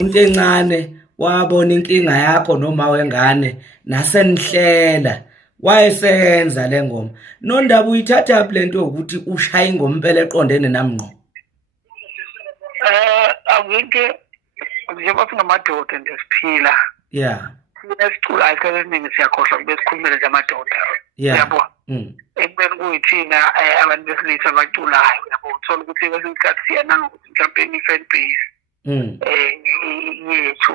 uNtencane wabona inkinga yakho noma wengane nasenihlela wayesenza le ngoma nondaba uyithatha lento ukuthi ushaya ingoma impela eqondene nami ngqo. Awike njengoba singamadoda nje siphila. Yeah. Sinesicula isikhathi esiningi siyakhohlwa kube sikhulumele nje amadoda. Yabo. Ekubeni kuyithina abantu besilisa abaculayo yabo uthola ukuthi kwesinye isikhathi siyena ukuthi mhlawumbe i-fan base yethu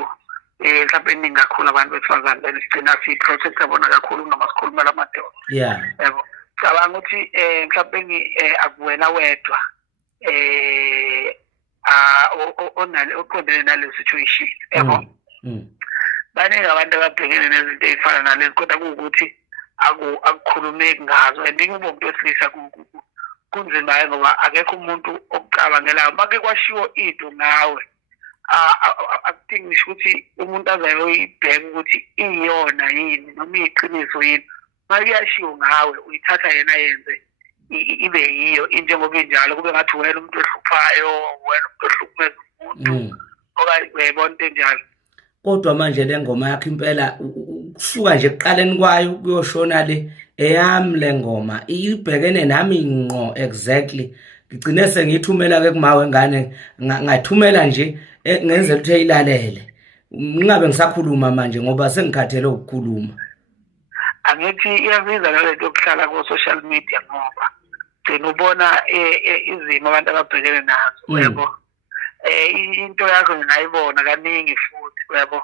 mhlawumbe iningi kakhulu abantu besifazane besigcina siyi-protect abona kakhulu noma sikhulumela amadoda. Yeah. Yabo cabanga ukuthi mhlawumbe akuwena wedwa oqondene nale situation yabo. Baningi abantu ababhekene nezinto ezifana nalezi kodwa kuwukuthi akukhulumeki ngazo and umuntu wesilisa kunzima ngoba akekho umuntu okucabangelayo make kwashiwo into ngawe akudingi ngisho ukuthi umuntu azayoyibheka ukuthi iyona yini noma iyiqiniso yini make yashiwo ngawe uyithatha yena yenze ibe yiyo injengoba injalo kube ngathi wena umuntu ohluphayo wena umuntu ohlukumeza umuntu okanye uyayibona into enjalo. Kodwa manje le ngoma yakho impela kusuka nje ekuqaleni kwayo kuyoshona le eyami le ngoma ibhekene nami ngqo exactly ngigcine sengithumela ke kumawe ngane ngathumela nje ngenzela ukuthi eyilalele ngingabe ngisakhuluma manje ngoba sengikhathele ukukhuluma. Angithi iyabiza lento yokuhlala ku social media ngoba gcina ubona izimo abantu ababhekene nazo yebo. Into yakho ngingayibona kaningi futhi yabo.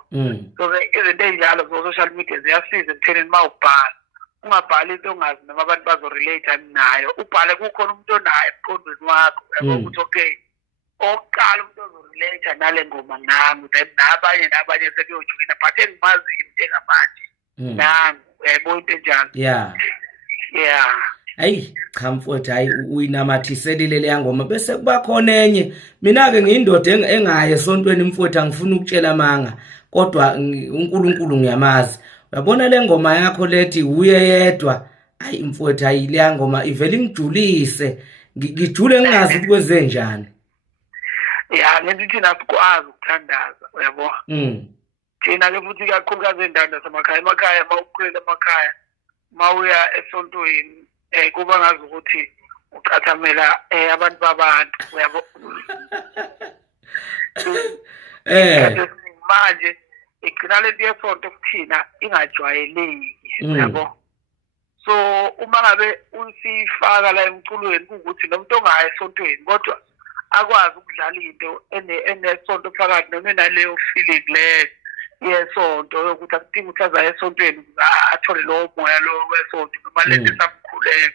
So izinto ezinjalo ku social media ziyasiza ekuthenini mawubhala ungabhali into ongazi noma abantu bazorelate nayo ubhale kukhona umuntu onayo emqondweni wakho yabo ukuthi okay oqala umuntu ozorelate nale ngoma nami then nabanye sekuyojoyina but engimazi njengamanje nami yabo into enjalo. Yeah. Hayi cha mfowethu hayi uyinamathiselile le ngoma bese kuba khona enye mina ke ngiyindoda engaye esontweni mfowethu angifuni ukutshela amanga kodwa uNkulunkulu ngiyamazi uyabona le ngoma yakho lethi uye yedwa hayi mfowethu hayi le ngoma ivela ingijulise ngijule ngingazi ukuthi kwenze njani. Yeah ngithi nasikwazi ukuthandaza uyabo. Thina ke futhi kakhulukazi endaweni emakhaya mawukhulele emakhaya mawuya esontweni kuba ngazi ukuthi ucathamela abantu babantu uyabo. Manje igcina lento yesonto kuthina ingajwayeleki uyabo. So uma ngabe usifaka la emculweni ukuthi nomuntu ongayi esontweni kodwa akwazi ukudlala into enesonto phakathi noma naleyo feeling le yesonto yokuthi akudingi ukuthi azaye esontweni athole lowo moya lo wesonto noma lento esamkhuleka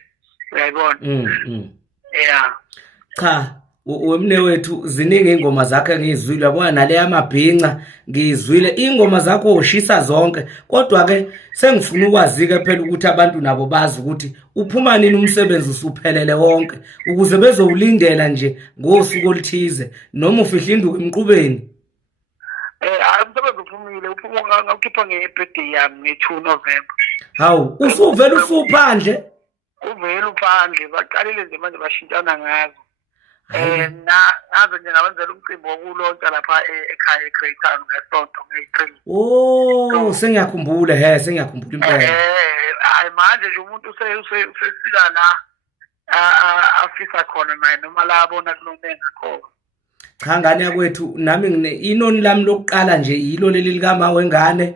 uyayibona. Yeah. Cha wemne wethu ziningi ingoma zakhe engizwile yabona nale yamabhinca ngizwile ingoma zakho ushisa zonke kodwa ke sengifuna ukwazi ke phela ukuthi abantu nabo bazi ukuthi uphuma nini umsebenzi usuphelele wonke ukuze bezowulindela nje ngosuku oluthize noma ufihla induku emqubeni. Umsebenzi uphumile uphuma ngakhipha nge-birthday yami nge-2 November. Hawu usuvela usuphandle? Uvela uphandle baqalile nje manje bashintshana ngazo. Ngaze nje ngabenzela umcimbi wokulontsha lapha ekhaya eGreat Town ngesonto nge-3. Oh sengiyakhumbula sengiyakhumbula impela. Hayi manje nje umuntu usesika la afisa khona naye noma la abona kunomenga khona. Cha ngane yakwethu nami inoni lami lokuqala nje yilo leli likama wengane